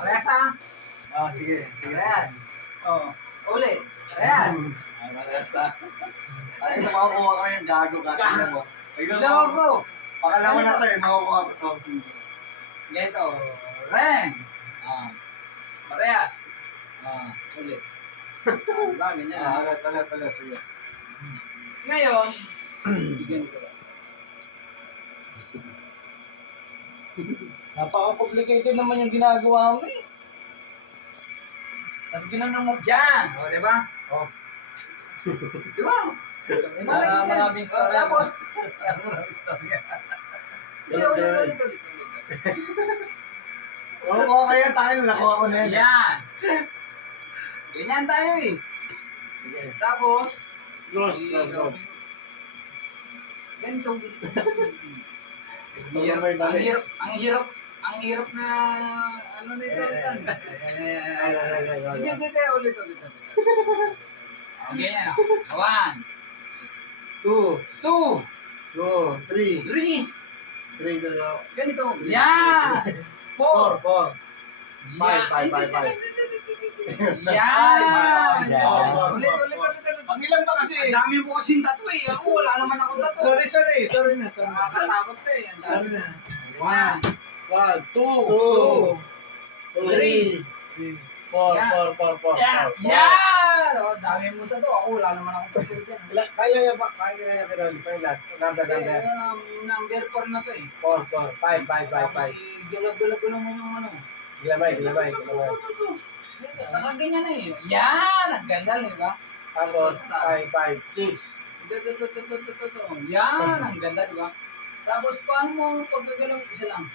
Parehas ha? Sige. Parehas. Oh, ulit. Parehas. Parehas ha. Ay, makukuha ko yung gago ka. Tignan mo. Ilaw ko. Pakalaman na to eh, makukuha ko to. Ganito. Reng. Parehas. Ulit. Diba, ganyan. Tala, sige. Ngayon, bigyan ko. Napaka-complicated naman yung ginagawa mo eh. Tapos ginanong mo dyan. O, diba? O. Diba? Maraming story. Tapos, Maraming story. ulit. Makukuha ko yan, tayo nakuha ko na yan. Yan. Ganyan tayo eh. Sige. Tapos, Close. ganito. Ito may mali. Ang hirap na ano nito. Hindi, ulit. Okay yan. 1, 2, 2, 3. 3. 3 dalawa. Ganito. Yan. 4. 4. 5. Yan. Yan. Ulit. Ang ilan ba kasi? Ang dami mo kasing tattoo eh. Ako wala naman ako tattoo. Sorry na. Nakakatakot ka eh. Ang Sorry dami. na. 1, 1, 2, 2, 3, 4. Yan! Oh, dami mo tattoo. Ako wala naman ako tattoo dyan. Kaya niya pa, pero lahat. Number. Number 4 na to eh. 4. 5. Tapos gilag-gulo mo yung ano. Gilamay. Nakaganyan na eh. Yan! Ang ganda, di ba? Tapos, 5, 6. Ito. Yan! Ang ganda, di ba? Tapos paano mo paggagalaw isa lang?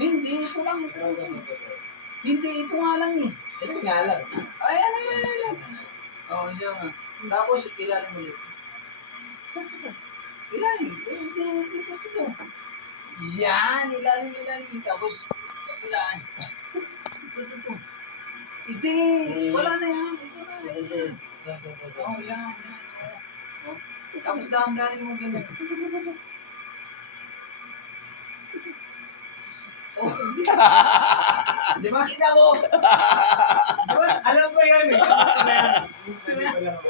Hindi, ito lang. Hindi, ito nga lang eh. Ito nga lang. Ay, ano. Oo, siya nga. Tapos ilalim ulit. Ilalim. Ito. Yan, ilalim. Tapos, ilan. Ito. Hindi, wala na yan. Ito na. Oo, yan. Oh. Tapos dahan-dahan mo ganyan. Oh. Di ba? Kita ko. Di ba? Alam ko yan eh. Mali pa lang ako.